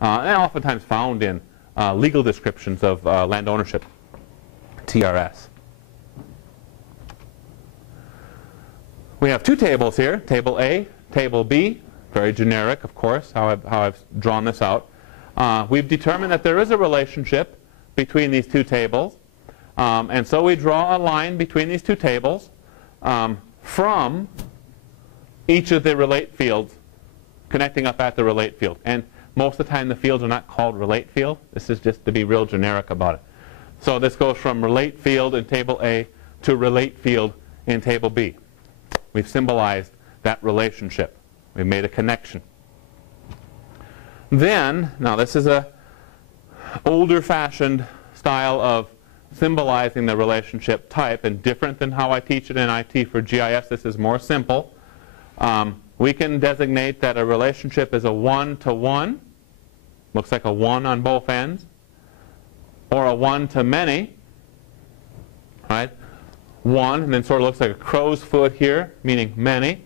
and oftentimes found in legal descriptions of land ownership, TRS. We have two tables here, Table A, Table B, very generic, of course, how I've drawn this out. We've determined that there is a relationship between these two tables, and so we draw a line between these two tables from each of the relate fields, connecting up at the relate field. And most of the time the fields are not called relate field. This is just to be real generic about it. So this goes from relate field in Table A to relate field in Table B. We've symbolized that relationship. We've made a connection. Then, now this is a older fashioned style of symbolizing the relationship type, and different than how I teach it in IT for GIS. This is more simple. We can designate that a relationship is a one-to-one, looks like a 1 on both ends, or a one-to-many, right? 1, and then sort of looks like a crow's foot here, meaning many.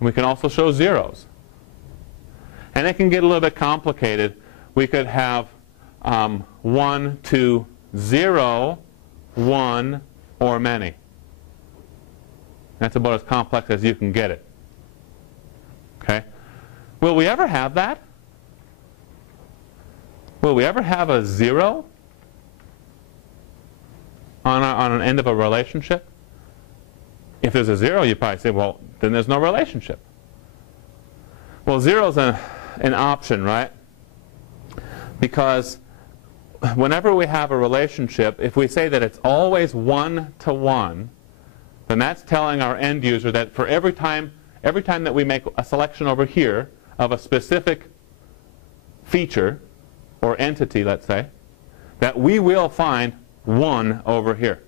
We can also show zeros. And it can get a little bit complicated. We could have 1 to 0, 1, or many. That's about as complex as you can get it. Okay? Will we ever have that? Will we ever have a 0 on an end of a relationship? If there's a 0, you probably say, well, then there's no relationship. Well, 0 is an option, right? Because whenever we have a relationship, if we say that it's always 1-to-1, then that's telling our end user that for every time that we make a selection over here of a specific feature or entity, let's say, that we will find 1 over here.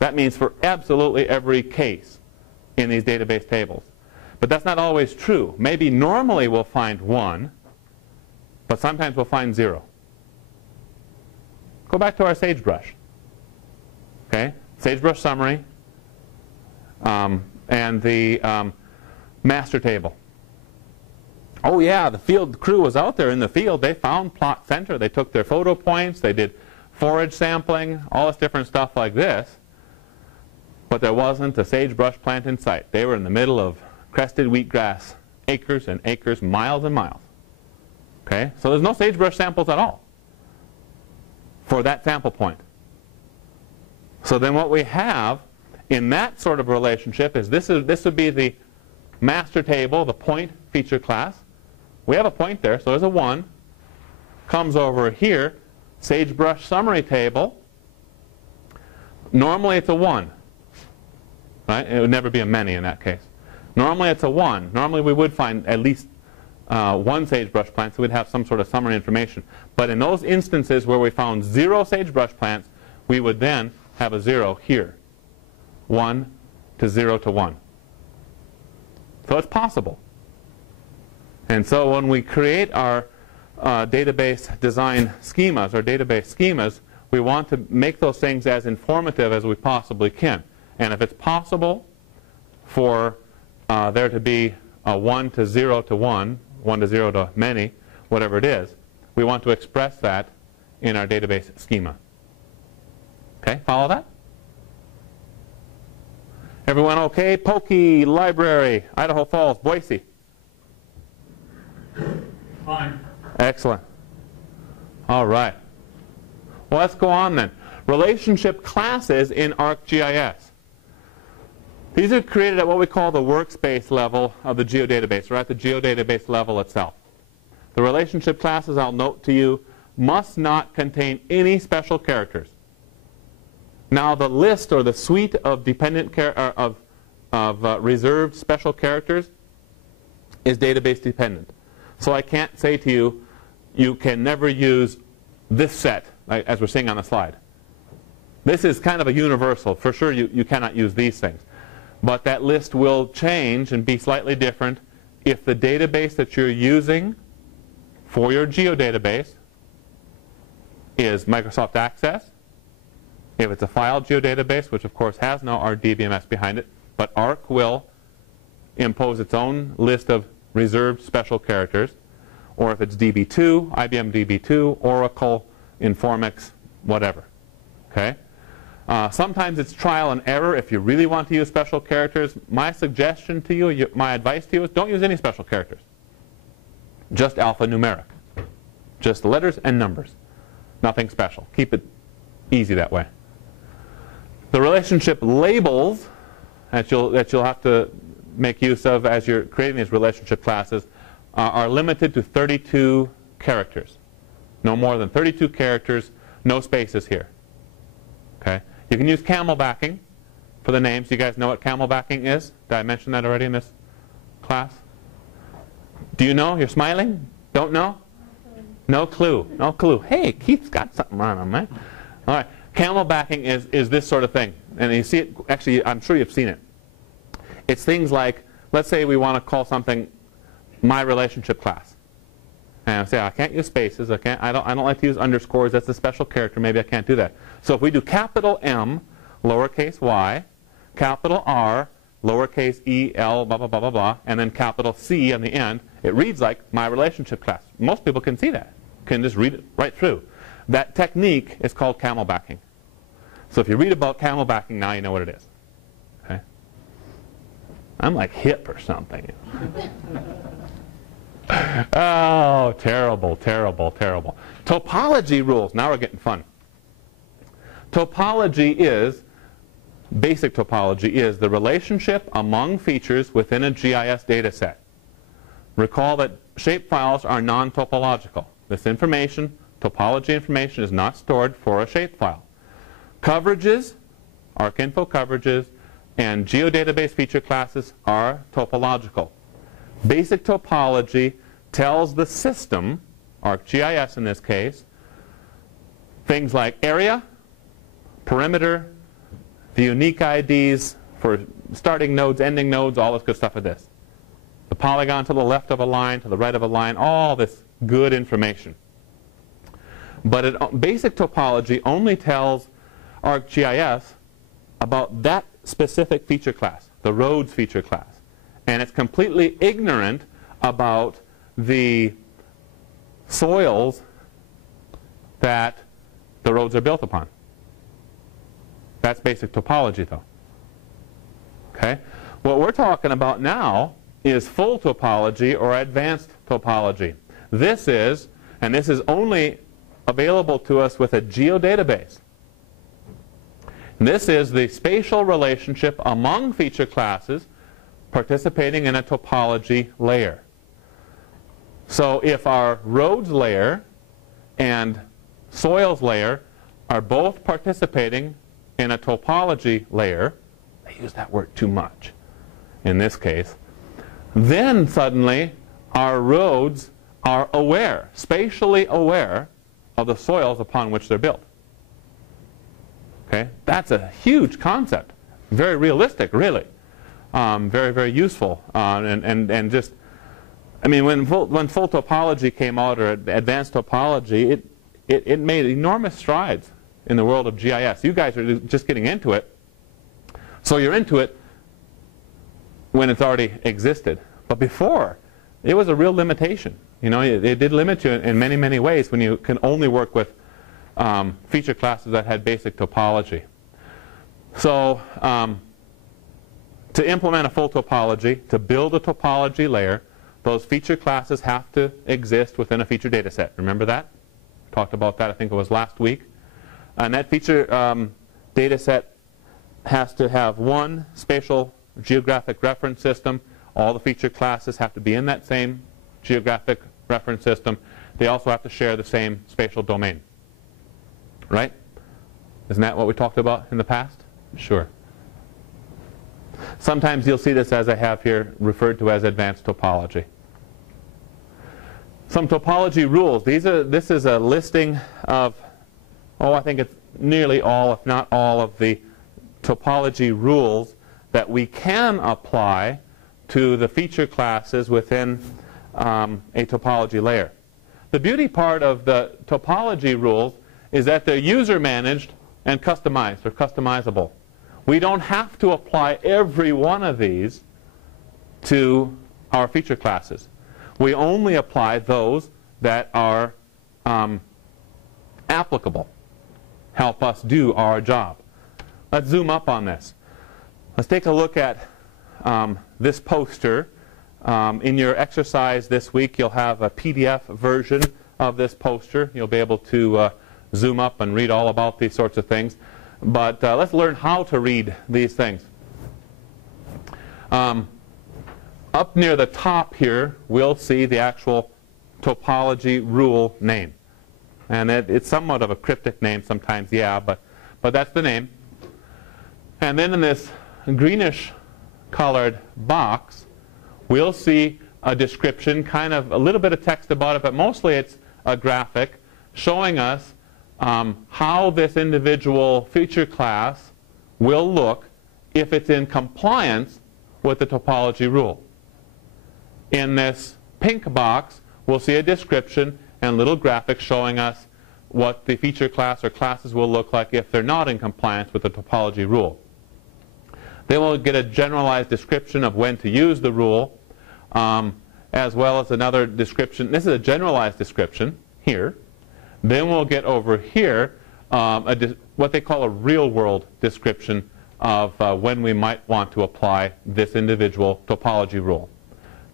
That means for absolutely every case in these database tables. But that's not always true. Maybe normally we'll find 1, but sometimes we'll find 0. Go back to our sagebrush. Okay? Sagebrush summary and the master table. Oh yeah, the field crew was out there in the field. They found plot center. They took their photo points. They did forage sampling, all this different stuff like this. But there wasn't a sagebrush plant in sight. They were in the middle of crested wheatgrass, acres and acres, miles and miles. Okay? So there's no sagebrush samples at all for that sample point. So then what we have in that sort of relationship is this would be the master table, the point feature class. We have a point there, so there's a 1. Comes over here, sagebrush summary table. Normally it's a 1. Right? It would never be a many in that case. Normally it's a 1. Normally we would find at least one sagebrush plant, so we'd have some sort of summary information. But in those instances where we found 0 sagebrush plants, we would then have a 0 here. 1 to 0 to 1. So it's possible. And so when we create our database design schemas, or database schemas, we want to make those things as informative as we possibly can. And if it's possible for there to be a 1 to 0 to 1, 1 to 0 to many, whatever it is, we want to express that in our database schema. Okay, follow that? Everyone okay? Pokey, library, Idaho Falls, Boise. Fine. Excellent. All right. Well, let's go on then. Relationship classes in ArcGIS. These are created at what we call the workspace level of the geodatabase, or at the geodatabase level itself. The relationship classes, I'll note to you, must not contain any special characters. Now, the list or the suite of reserved special characters is database dependent. So I can't say to you, you can never use this set, as we're seeing on the slide. This is kind of a universal. For sure, you cannot use these things. But that list will change and be slightly different if the database that you're using for your geodatabase is Microsoft Access, if it's a file geodatabase, which of course has no RDBMS behind it, but Arc will impose its own list of reserved special characters, or if it's DB2, IBM DB2, Oracle, Informix, whatever. Okay? Sometimes it's trial and error if you really want to use special characters. My suggestion to you, my advice to you is don't use any special characters. Just alphanumeric. Just letters and numbers. Nothing special. Keep it easy that way. The relationship labels that you'll have to make use of as you're creating these relationship classes are limited to 32 characters. No more than 32 characters, no spaces here. Okay? You can use camelbacking for the names. You guys know what camelbacking is? Did I mention that already in this class? Do you know? You're smiling? Don't know? No clue. No clue. Hey, Keith's got something on him, man. All right. Camelbacking is this sort of thing. And you see it, actually, I'm sure you've seen it. It's things like, let's say we want to call something my relationship class. And I say, I can't use spaces. I don't like to use underscores. That's a special character. Maybe I can't do that. So if we do capital M, lowercase y, capital R, lowercase e, l, blah, blah, blah, blah, blah, and then capital C on the end, it reads like my relationship class. Most people can see that. Can just read it right through. That technique is called camelbacking. So if you read about camelbacking now, you know what it is. Okay? I'm like hip or something. Oh, terrible, terrible, terrible. Topology rules. Now we're getting fun. Topology is, basic topology is the relationship among features within a GIS data set. Recall that shapefiles are non-topological. This information, topology information, is not stored for a shapefile. Coverages, ArcInfo coverages, and geodatabase feature classes are topological. Basic topology tells the system, ArcGIS in this case, things like area, perimeter, the unique IDs for starting nodes, ending nodes, all this good stuff of this. The polygon to the left of a line, to the right of a line, all this good information. But basic topology only tells ArcGIS about that specific feature class, the roads feature class. And it's completely ignorant about the soils that the roads are built upon. That's basic topology, though. Okay? What we're talking about now is full topology or advanced topology. This is only available to us with a geodatabase. This is the spatial relationship among feature classes participating in a topology layer. So if our roads layer and soils layer are both participating in a topology layer, I use that word too much in this case, then suddenly our roads are aware, spatially aware of the soils upon which they're built. Okay? That's a huge concept. Very realistic, really. Very, very useful. And just, I mean, when full topology came out, or advanced topology, it made enormous strides in the world of GIS. You guys are just getting into it. So you're into it when it's already existed. But before, it was a real limitation. You know, it did limit you in many, many ways when you can only work with feature classes that had basic topology. So to implement a full topology, to build a topology layer, those feature classes have to exist within a feature data set. Remember that? Talked about that, I think it was last week. And that feature data set has to have one spatial geographic reference system. All the feature classes have to be in that same geographic reference system. They also have to share the same spatial domain. Right? Isn't that what we talked about in the past? Sure. Sometimes you'll see this, as I have here, referred to as advanced topology. Some topology rules. This is a listing of, I think it's nearly all, if not all, of the topology rules that we can apply to the feature classes within a topology layer. The beauty part of the topology rules is that they're user-managed and customized, or customizable. We don't have to apply every one of these to our feature classes. We only apply those that are applicable, help us do our job. Let's zoom up on this. Let's take a look at this poster. In your exercise this week, you'll have a PDF version of this poster. You'll be able to zoom up and read all about these sorts of things. But let's learn how to read these things. Up near the top here, we'll see the actual topology rule name. And it's somewhat of a cryptic name sometimes, yeah, but that's the name. And then in this greenish colored box, we'll see a description, kind of a little bit of text about it, but mostly it's a graphic showing us how this individual feature class will look if it's in compliance with the topology rule. In this pink box, we'll see a description and little graphics showing us what the feature class or classes will look like if they're not in compliance with the topology rule. Then we'll get a generalized description of when to use the rule, as well as another description. This is a generalized description here. Then we'll get over here what they call a real-world description of when we might want to apply this individual topology rule.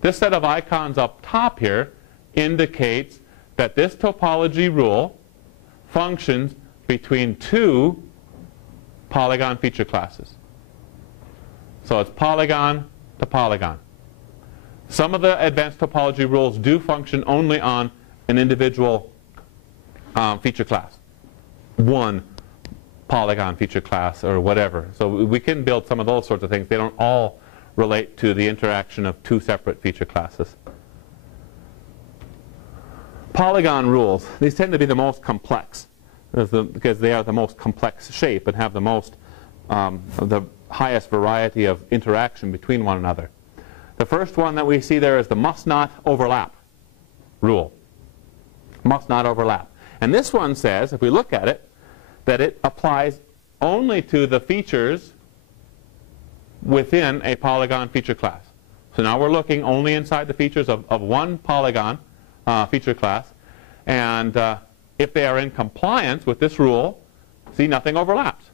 This set of icons up top here indicates that this topology rule functions between two polygon feature classes. So it's polygon to polygon. Some of the advanced topology rules do function only on an individual feature class. One polygon feature class or whatever. So we can build some of those sorts of things. They don't all relate to the interaction of two separate feature classes. Polygon rules, these tend to be the most complex because they are the most complex shape and have the most the highest variety of interaction between one another. The first one that we see there is the must not overlap rule. Must not overlap. And this one says, if we look at it, that it applies only to the features within a polygon feature class. So now we're looking only inside the features of one polygon feature class. And if they are in compliance with this rule, see, nothing overlaps.